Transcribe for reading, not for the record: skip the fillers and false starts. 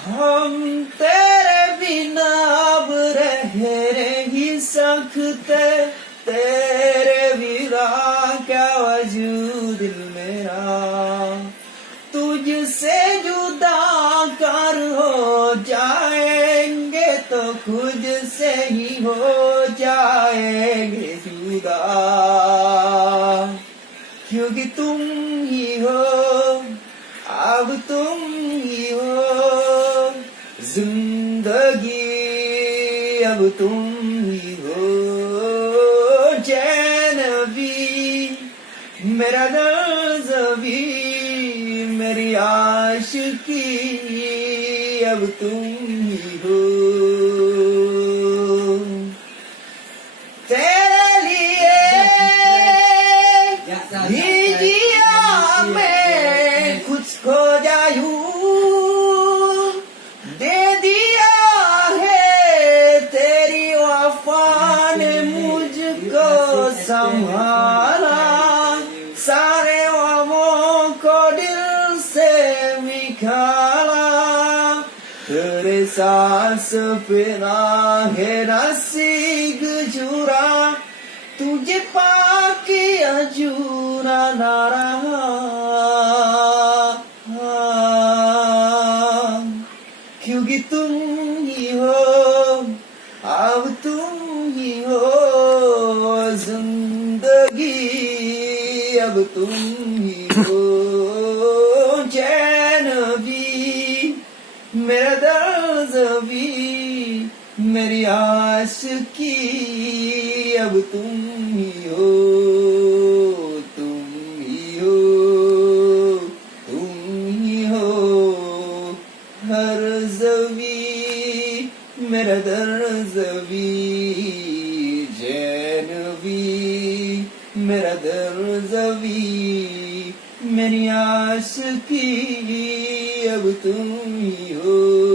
हम तेरे बिना अब रह नहीं सकते, तेरे बिना क्या वजूद दिल मेरा, तुझसे जुदा कर हो जाएंगे तो खुद से ही हो जाएंगे जुदा, क्योंकि तुम ही हो, अब तुम ही हो जिंदगी, अब तुम ही हो चैन भी, मेरा दर्द भी, मेरी आशिकी, अब तुम ही हो। तेरे लिए भी जिया मैं कुछ खो जाऊं, दे दिया है तेरी वफा ने मुझको संभाला, सारे ख्वाबों को दिल से निकाला, तेरे सांस बिना है नसीब जुरा, तुझे पाके अजूरा ना रहा, क्योंकि तुम ही हो, अब तुम ही हो जिंदगी, अब तुम ही हो चैन भी, मेरा दर्द भी, मेरी आशिकी, अब तुम ही हो, तुम ही हो, तुम ही हो हर ज़वी, मेरा दर्द भी, चैन भी, मेरा दर्द भी, मेरी आशिकी, अब तुम ही हो।